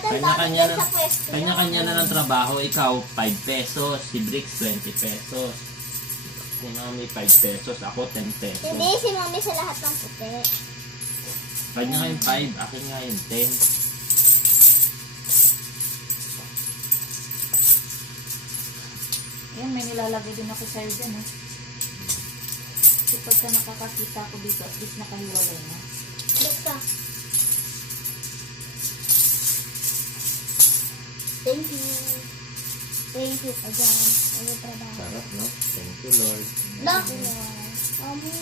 Kanya-kanya na, kanya-kanya na ng trabaho. Ikaw, 5 pesos. Si Bricks, 20 pesos. Si Mami, 5 pesos. Ako, 10 pesos. Hindi, si Mami sa lahat ng puti. Kanya nga yung 5, akin nga yung 10. Ayan, may nilalagay din ako sa'yo dyan, eh. Kasi pagka nakakakita ko dito, at least nakahiwalay na. Look ka. Thank you. Thank you pa dyan. Ano trabaho? Sarap, no? Thank you, Lord. Look. Mami.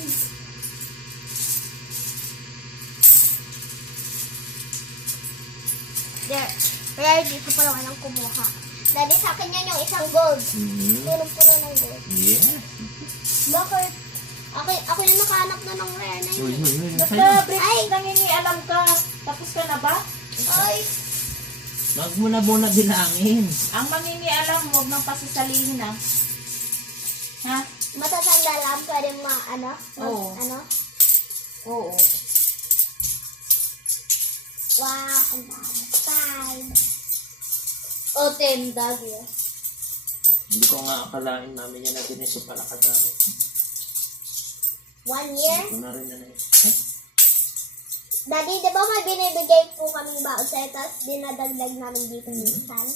There. Kaya dito pa lang anong kumuha. Daddy, sa akin yan yung isang gold. Punong-puno ng gold. Yeah. Bakit? Ako yung nakahanap na ng rare na Uy, yun. uy, uy. Basta, Bricks, nangingialam ka. Tapos ka na ba? Ay, Wag mo na muna bilangin. Ang mangingialam, huwag nang pasasalihin, ha? Ha? matatanda lang, pwede Oo. Oo. Wow, ang dami. 5. O, 10 dagi. Hindi ko nga akalain namin yan na ganito pala kadami. 1 year? Hindi ko na rin na Daddy, di ba may binibigay po kaming baon sa'yo, tapos dinadagdag namin dito minsan?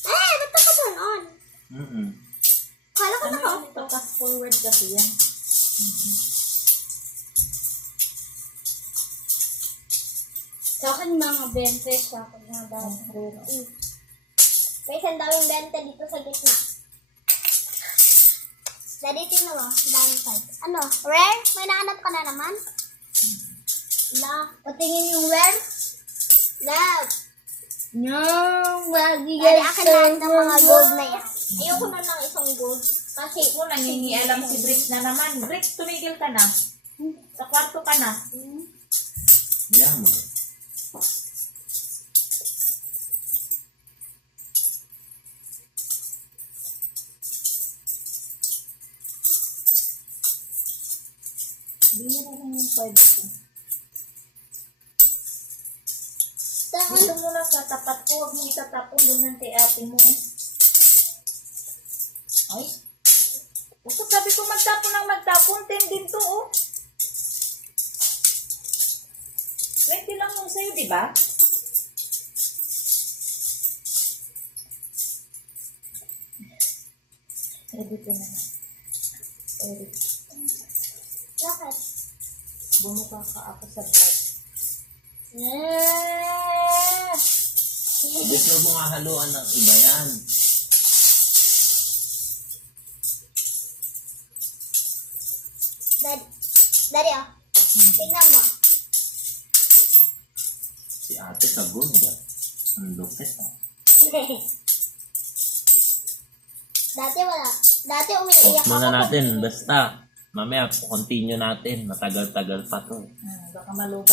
Ba't ka turn on? Kala ko naka-off to. Fast forward kasi yan. Sa akin mga 20, sa akin mga baon. May isang daming 20 dito sa gitna. Daddy, tingnan mo, dami 5. Ano, rare? May nahanap ka na naman? Patingin yung rare? Love. No, magiging akin lahat ng mga gold na yan. Ayoko na lang isang gold. Kasi, Kung nangingialam si Bricks na naman. Bricks, tumigil ka na. Sa kwarto ka na. Yan mo. Bihira lang yung 5 ko. Dito mo lang sa tapat ko. Huwag mo itatapon doon ng ate mo, eh. Ay. Basta sabi ko magtapon ng magtapon. 10 din to, oh. 20 lang yung sa'yo, di ba? Edit ko na lang. Edit. bakit? Bumuka ka ako sa vlog. Gusto mo nga haluan ng iba yan. Daddy, oh. Tingnan mo. Si ate sa good ba? Ang lupit ah. Dati wala. Dati umiiyak Off muna ako. natin, basta. Mamaya, continue natin. Matagal-tagal pa to. Baka malubat